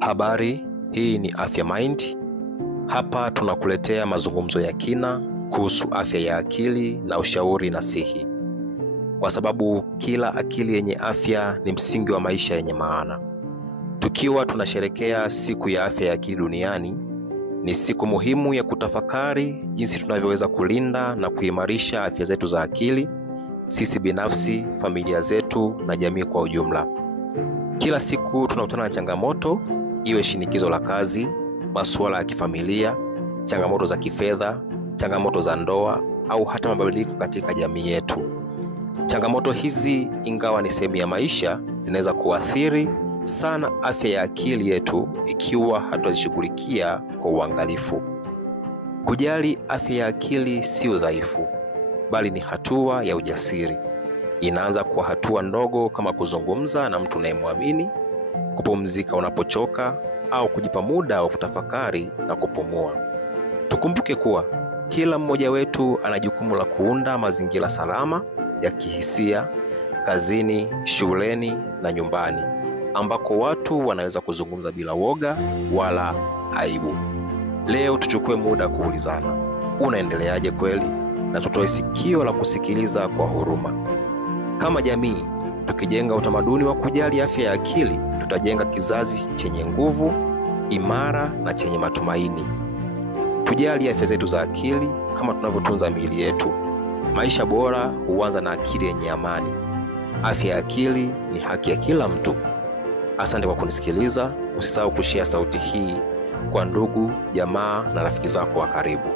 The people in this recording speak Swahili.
Habari, hii ni Afya Mind. Hapa tunakuletea mazungumzo ya kina kuhusu afya ya akili na ushauri nasihi. Kwa sababu kila akili yenye afya ni msingi wa maisha yenye maana. Tukiwa tunasherekea siku ya afya ya akili duniani, ni siku muhimu ya kutafakari jinsi tunavyoweza kulinda na kuimarisha afya zetu za akili, sisi binafsi, familia zetu na jamii kwa ujumla. Kila siku tunakutana na changamoto, iwe shinikizo la kazi, masuala ya kifamilia, changamoto za kifedha, changamoto za ndoa au hata mabadiliko katika jamii yetu. Changamoto hizi, ingawa ni sehemu ya maisha, zinaweza kuathiri sana afya ya akili yetu ikiwa hatutazishughulikia kwa uangalifu. Kujali afya ya akili si udhaifu, bali ni hatua ya ujasiri. Inaanza kwa hatua ndogo kama kuzungumza na mtu unayemwamini, kupumzika unapochoka au kujipa muda wa kutafakari na kupumua. Tukumbuke kuwa kila mmoja wetu ana jukumu la kuunda mazingira salama ya kihisia, kazini, shuleni na nyumbani, ambako watu wanaweza kuzungumza bila woga wala aibu. Leo tuchukue muda kuulizana, unaendeleaje kweli? Na tutoe sikio la kusikiliza kwa huruma. Kama jamii, tukijenga utamaduni wa kujali afya ya akili, tutajenga kizazi chenye nguvu, imara na chenye matumaini. Tujali afya zetu za akili kama tunavyotunza miili yetu. Maisha bora huanza na akili yenye amani. Afya ya akili ni haki ya kila mtu. Asante kwa kunisikiliza. Usisahau kushare sauti hii kwa ndugu, jamaa na rafiki zako wa karibu.